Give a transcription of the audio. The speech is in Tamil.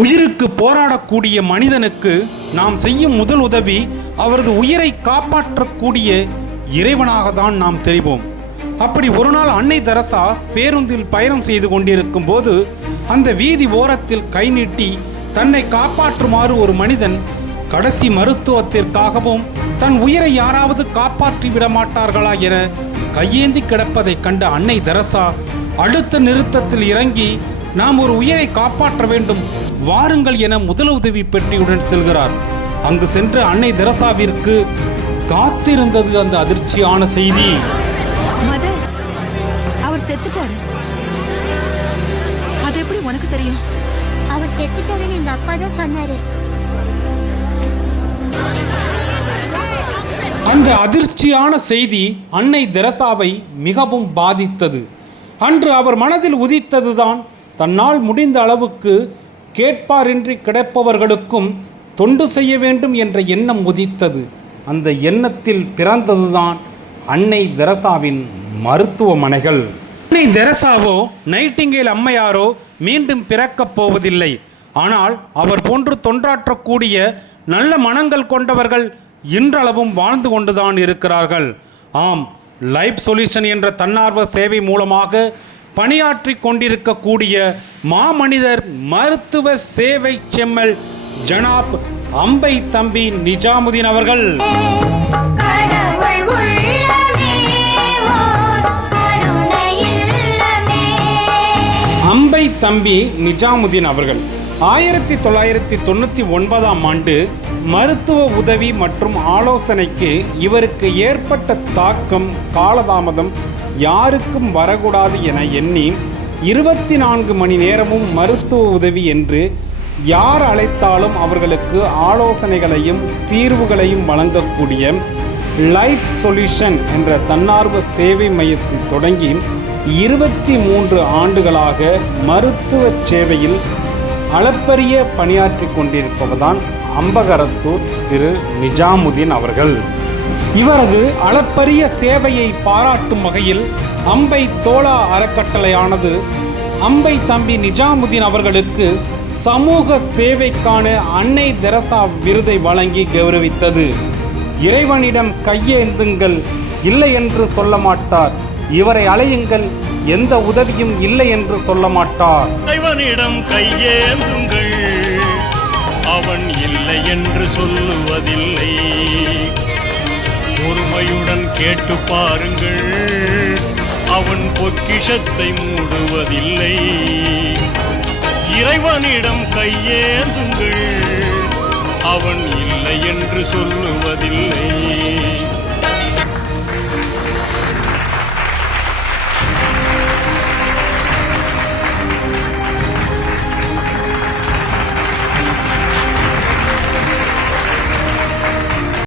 உயிருக்கு போராடக்கூடிய மனிதனுக்கு நாம் செய்யும் முதல் உதவி அவரது உயிரை காப்பாற்றக்கூடிய இறைவனாக தான் நாம் தெரிவோம். அப்படி ஒரு நாள் அன்னை தெரசா பேருந்தில் பயணம் செய்து கொண்டிருக்கும் போது அந்த வீதி ஓரத்தில் கை நீட்டி தன்னை காப்பாற்றுமாறு ஒரு மனிதன் கடைசி மருத்துவத்திற்காகவும் தன் உயிரை யாராவது காப்பாற்றி விட மாட்டார்களா என கையேந்தி கிடப்பதை கண்ட அன்னை தெரசா அடுத்த நிறுத்தத்தில் இறங்கி நாம் ஒரு உயிரை காப்பாற்ற வேண்டும், வாருங்கள் என முதலுதவி பெட்டியுடன் செல்கிறார். அங்கு சென்ற அன்னை தெரசாவிற்கு காத்திருந்தது அந்த அதிர்ச்சியான செய்தி. அவர் செத்துட்டாரு. அது எப்படி உனக்கு தெரியும்? அவர் செத்துட்டாருன்னு எங்க அப்பா தான் சொன்னாரு. அந்த அதிர்ச்சியான செய்தி அன்னை தெரசாவை மிகவும் பாதித்தது. அன்று அவர் மனதில் உதித்ததுதான், தன்னால் முடிந்த அளவுக்கு கேட்பாரின்றி கிடப்பவர்களுக்கும் தொண்டு செய்ய வேண்டும் என்ற எண்ணம் உதித்தது. அந்த எண்ணத்தில் பிறந்ததுதான் அன்னை தெரசாவின் மருத்துவமனைகள். அன்னை தெரசாவோ நைட்டிங்கேல் அம்மையாரோ மீண்டும் பிறக்கப் போவதில்லை. ஆனால் அவர் போன்று தொண்டாற்றக்கூடிய நல்ல மனங்கள் கொண்டவர்கள் இன்றளவும் வாழ்ந்து கொண்டுதான் இருக்கிறார்கள். ஆம், லைஃப் சொல்யூஷன் என்ற தன்னார்வ சேவை மூலமாக பணியாற்றி கொண்டிருக்கக்கூடிய மாமனிதர் மருத்துவ சேவை செம்மல் ஜனாப் அம்பை தம்பி நிஜாமுதீன் அவர்கள். அம்பை தம்பி நிஜாமுதீன் அவர்கள் 1999ஆம் ஆண்டு மருத்துவ உதவி மற்றும் ஆலோசனைக்கு இவருக்கு ஏற்பட்ட தாக்கம் காலதாமதம் யாருக்கும் வரக்கூடாது என எண்ணி 24 மணி நேரமும் மருத்துவ உதவி என்று யார் அழைத்தாலும் அவர்களுக்கு ஆலோசனைகளையும் தீர்வுகளையும் வழங்கக்கூடிய லைஃப் சொல்யூஷன் என்ற தன்னார்வ சேவை மையத்தை தொடங்கி 23 ஆண்டுகளாக மருத்துவ சேவையில் அளப்பரிய பணியாற்றி கொண்டிருப்பவர்தான் அம்பகரத்தூர் திரு நிஜாமுதீன் அவர்கள். இவரது அளப்பரிய சேவையை பாராட்டும் வகையில் அம்பை தோழா அறக்கட்டளையானது அம்பை தம்பி நிஜாமுதீன் அவர்களுக்கு சமூக சேவைக்கான அன்னை தெரசா விருதை வழங்கி கௌரவித்தது. இறைவனிடம் கையேந்துங்கள், இல்லை என்று சொல்ல மாட்டார். இவரை அழையுங்கள், எந்த உதவியும் இல்லை என்று சொல்ல மாட்டார். இறைவனிடம் கையேந்துங்கள், அவன் இல்லை என்று சொல்லுவதில்லை. பொறுமையுடன் கேட்டு பாருங்கள், அவன் பொக்கிஷத்தை மூடுவதில்லை. இறைவனிடம் கையேந்துங்கள், அவன் இல்லை என்று சொல்லுவதில்லை.